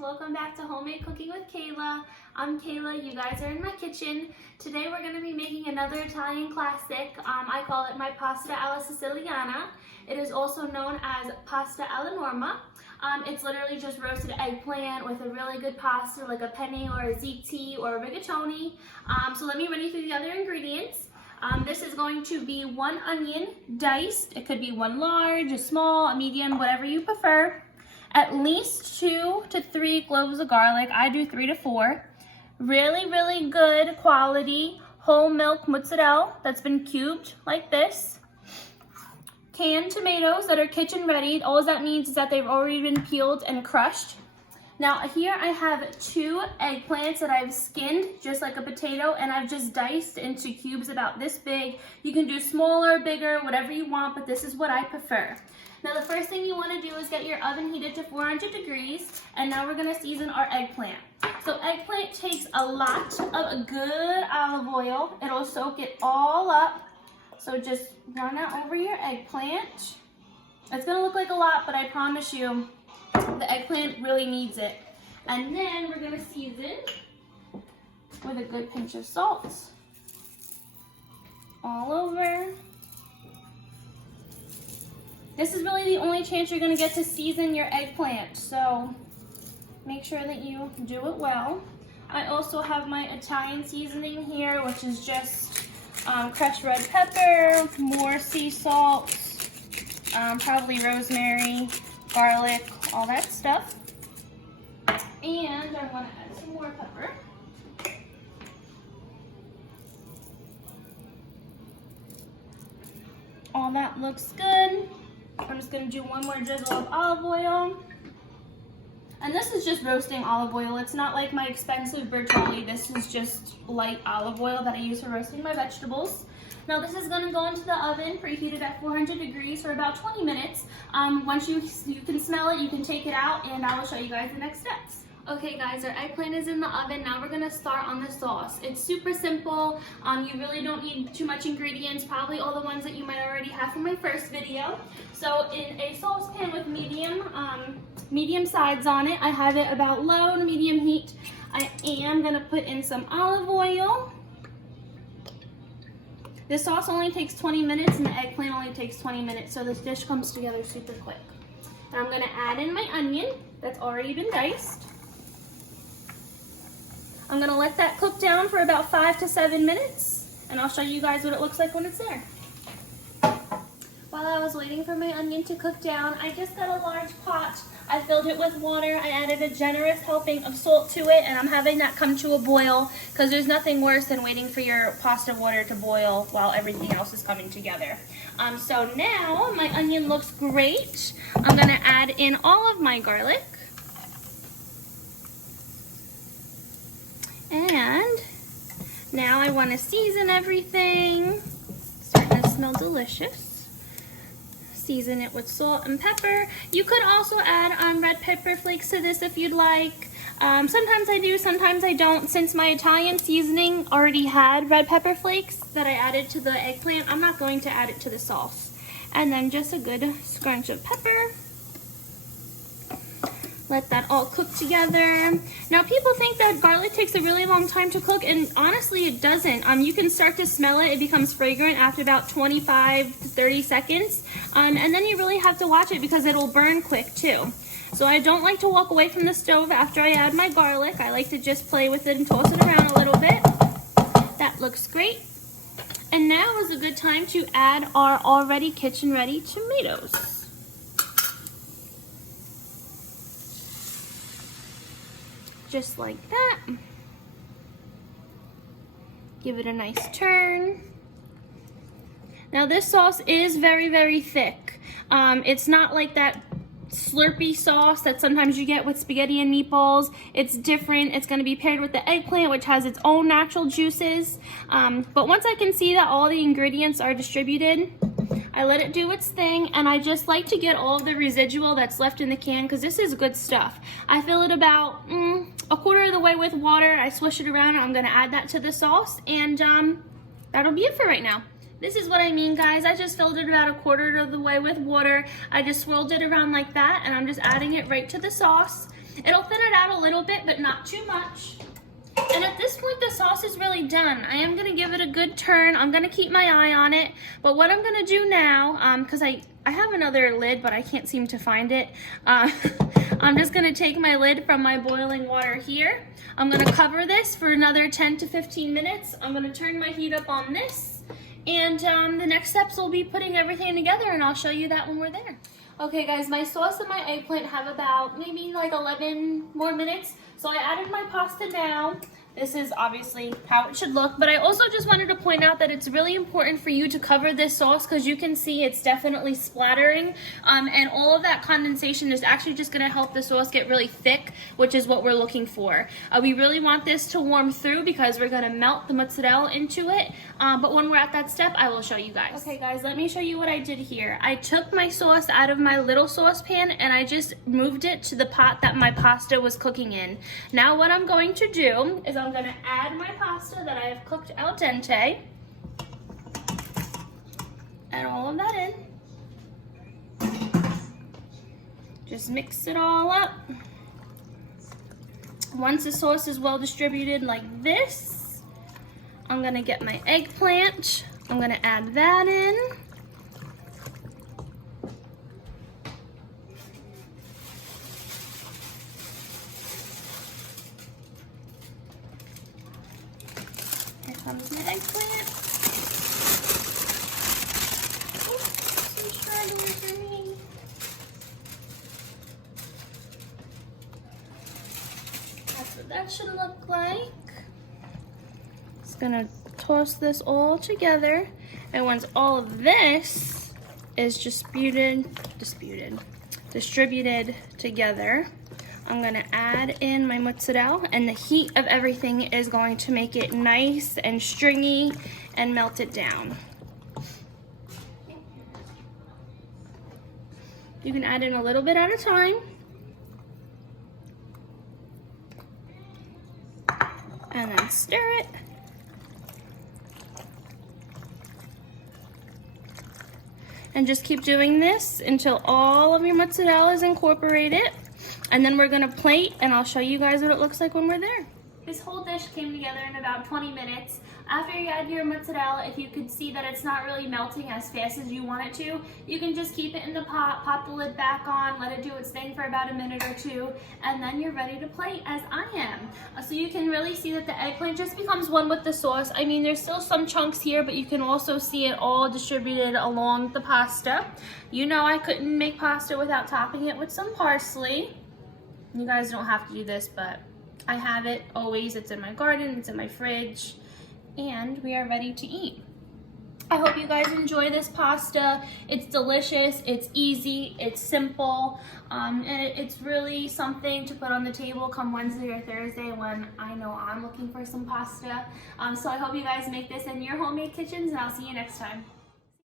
welcome back to Homemade Cooking with Kayla. I'm Kayla, you guys are in my kitchen. Today we're going to be making another Italian classic. I call it my pasta alla Siciliana. It is also known as pasta alla norma. It's literally just roasted eggplant with a really good pasta like a penne or a ziti or a rigatoni. So let me run you through the other ingredients. This is going to be 1 onion diced. It could be 1 large, a small, a medium, whatever you prefer. At least 2 to 3 cloves of garlic. I do 3 to 4. Really good quality whole milk mozzarella that's been cubed like this. Canned tomatoes that are kitchen ready. All that means is that they've already been peeled and crushed. Now here I have 2 eggplants that I've skinned just like a potato, and I've just diced into cubes about this big. You can do smaller, bigger, whatever you want, but this is what I prefer. Now the first thing you want to do is get your oven heated to 400 degrees, and now we're going to season our eggplant. So eggplant takes a lot of good olive oil. It'll soak it all up. So just run that over your eggplant. It's going to look like a lot, but I promise you the eggplant really needs it. And then we're going to season with a good pinch of salt all over. This is really the only chance you're going to get to season your eggplant, so make sure that you do it well. I also have my Italian seasoning here, which is just crushed red pepper, more sea salt, probably rosemary, garlic, all that stuff. And I'm going to add some more pepper. All that looks good. I'm just going to do 1 more drizzle of olive oil. And this is just roasting olive oil. It's not like my expensive Bertolli. This is just light olive oil that I use for roasting my vegetables. Now this is going to go into the oven preheated at 400 degrees for about 20 minutes. Once you can smell it, you can take it out, and I will show you guys the next steps. Okay guys, our eggplant is in the oven. Now we're gonna start on the sauce. It's super simple. You really don't need too much ingredients, probably all the ones that you might already have from my first video. So in a saucepan with medium sides on it, I have it about low to medium heat. I am gonna put in some olive oil. This sauce only takes 20 minutes and the eggplant only takes 20 minutes, so this dish comes together super quick. Now I'm gonna add in my onion that's already been diced. I'm gonna let that cook down for about 5 to 7 minutes, and I'll show you guys what it looks like when it's there. While I was waiting for my onion to cook down, I just got a large pot. I filled it with water. I added a generous helping of salt to it, and I'm having that come to a boil because there's nothing worse than waiting for your pasta water to boil while everything else is coming together. So now my onion looks great. I'm gonna add in all of my garlic. And now I want to season everything. Starting to smell delicious. Season it with salt and pepper. You could also add red pepper flakes to this if you'd like. Sometimes I do, sometimes I don't. Since my Italian seasoning already had red pepper flakes that I added to the eggplant, I'm not going to add it to the sauce. And then just a good scrunch of pepper. Let that all cook together. Now people think that garlic takes a really long time to cook, and honestly it doesn't. You can start to smell it. It becomes fragrant after about 25 to 30 seconds. And then you really have to watch it because it'll burn quick too. So I don't like to walk away from the stove after I add my garlic. I like to just play with it and toss it around a little bit. That looks great. And now is a good time to add our already kitchen ready tomatoes. Just like that. Give it a nice turn. Now this sauce is very thick. It's not like that slurpy sauce that sometimes you get with spaghetti and meatballs. It's different. It's going to be paired with the eggplant, which has its own natural juices. But once I can see that all the ingredients are distributed, I let it do its thing, and I just like to get all of the residual that's left in the can because this is good stuff. I fill it about a quarter of the way with water. I swish it around, and I'm going to add that to the sauce, and that'll be it for right now. This is what I mean, guys. I just filled it about a quarter of the way with water. I just swirled it around like that, and I'm just adding it right to the sauce. It'll thin it out a little bit, but not too much. And at this point, the sauce is really done. I am gonna give it a good turn. I'm gonna keep my eye on it. But what I'm gonna do now, because I have another lid, but I can't seem to find it. I'm just gonna take my lid from my boiling water here. I'm gonna cover this for another 10 to 15 minutes. I'm gonna turn my heat up on this. And the next steps will be putting everything together, and I'll show you that when we're there. Okay guys, my sauce and my eggplant have about maybe like 11 more minutes. So I added my pasta now. This is obviously how it should look, but I also just wanted to point out that it's really important for you to cover this sauce because you can see it's definitely splattering, and all of that condensation is actually just gonna help the sauce get really thick, which is what we're looking for. We really want this to warm through because we're gonna melt the mozzarella into it, but when we're at that step, I will show you guys. Okay guys, let me show you what I did here. I took my sauce out of my little saucepan and I just moved it to the pot that my pasta was cooking in. Now what I'm going to do is I'm going to add my pasta that I have cooked al dente. Add all of that in. Just mix it all up. Once the sauce is well distributed like this, I'm going to get my eggplant. I'm going to add that in. Here comes my eggplant. Oops, some strawberry for me. That's what that should look like. Just gonna toss this all together, and once all of this is distributed together, I'm gonna add in my mozzarella, and the heat of everything is going to make it nice and stringy and melt it down. You can add in a little bit at a time. And then stir it. And just keep doing this until all of your mozzarella is incorporated. And then we're gonna plate, and I'll show you guys what it looks like when we're there. This whole dish came together in about 20 minutes. After you add your mozzarella, if you could see that it's not really melting as fast as you want it to, you can just keep it in the pot, pop the lid back on, let it do its thing for about a minute or two, and then you're ready to plate, as I am. So you can really see that the eggplant just becomes one with the sauce. I mean, there's still some chunks here, but you can also see it all distributed along the pasta. You know I couldn't make pasta without topping it with some parsley. You guys don't have to do this, but I have it always. It's in my garden, it's in my fridge, and we are ready to eat. I hope you guys enjoy this pasta. It's delicious, it's easy, it's simple, and it's really something to put on the table come Wednesday or Thursday when I know I'm looking for some pasta. So I hope you guys make this in your homemade kitchens, and I'll see you next time.